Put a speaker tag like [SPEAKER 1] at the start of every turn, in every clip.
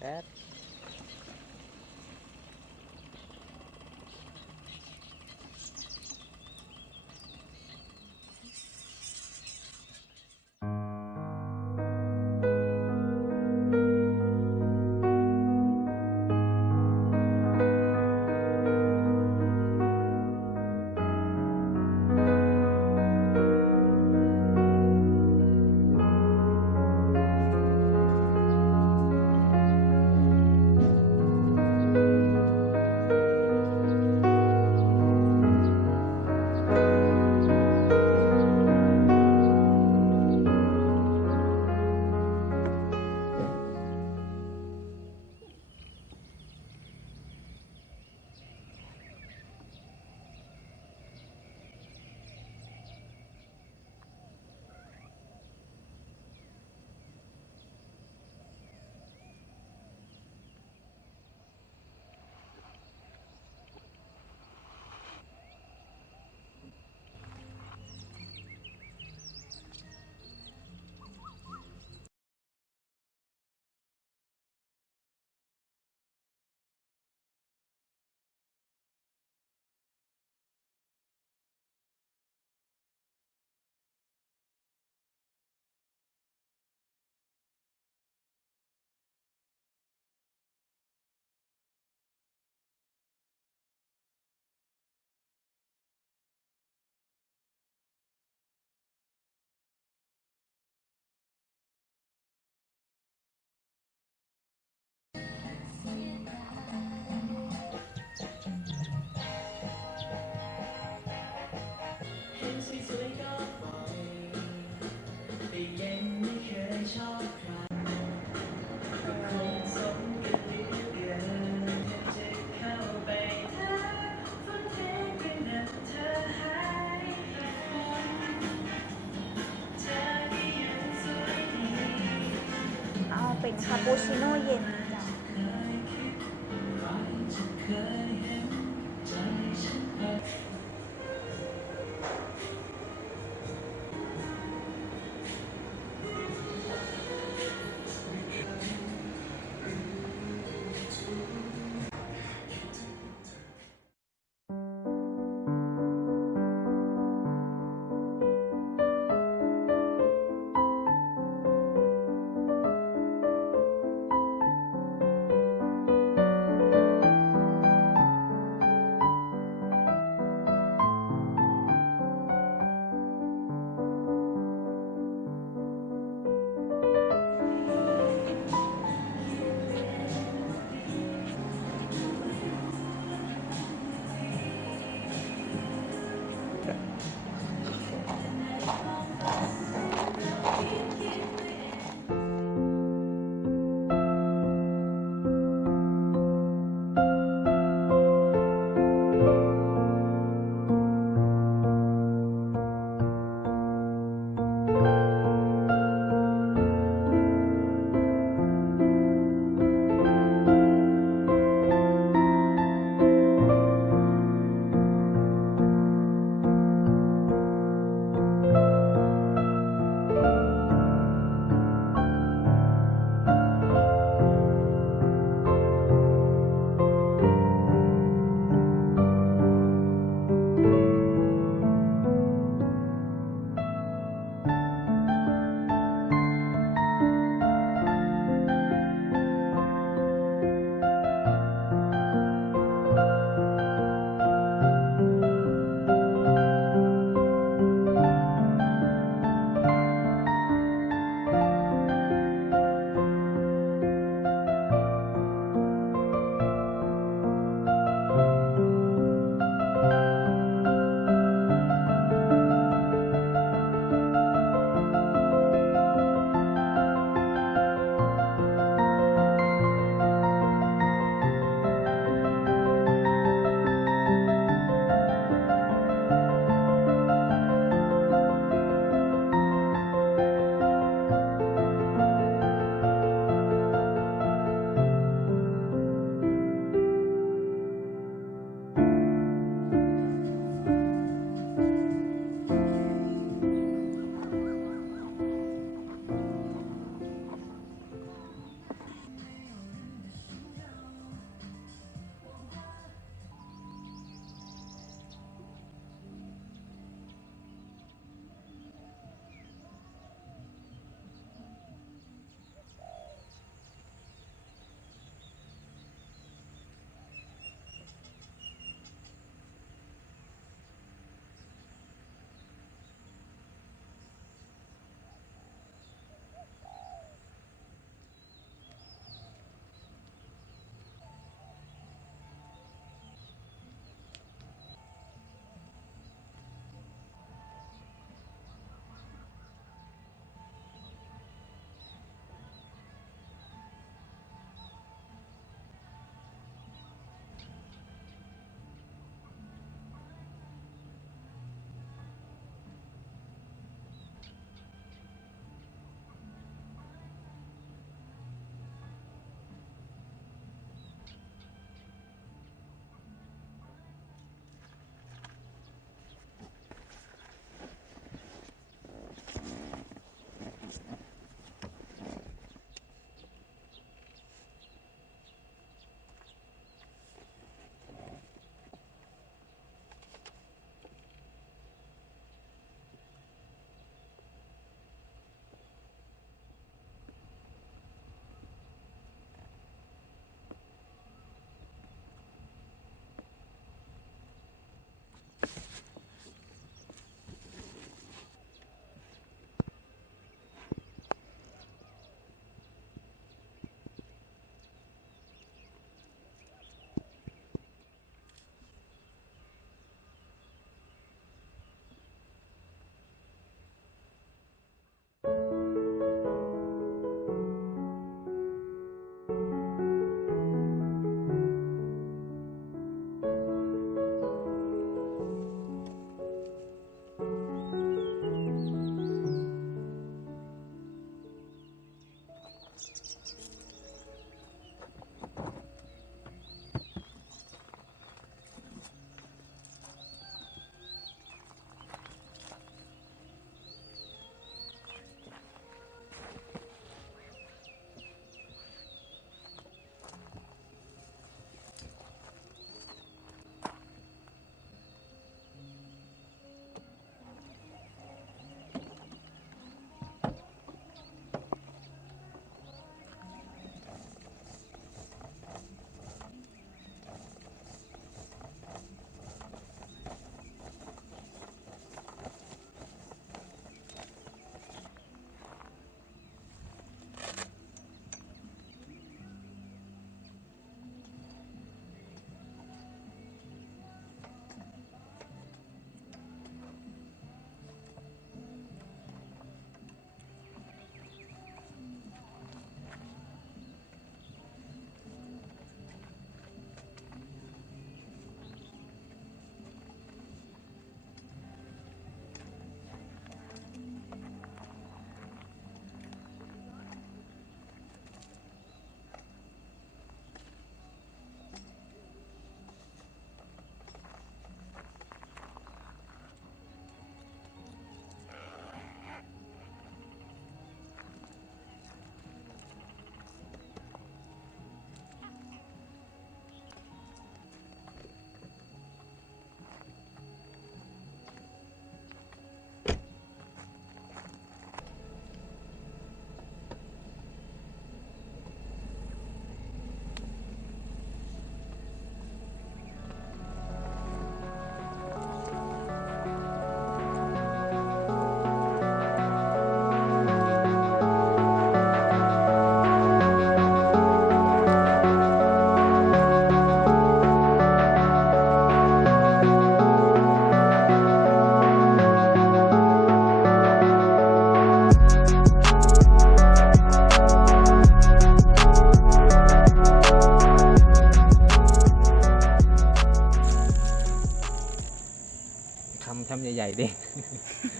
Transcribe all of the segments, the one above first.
[SPEAKER 1] That 我อชิ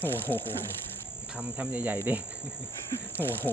[SPEAKER 1] โอ้โหคำคำใหญ่ๆดิโอ้โห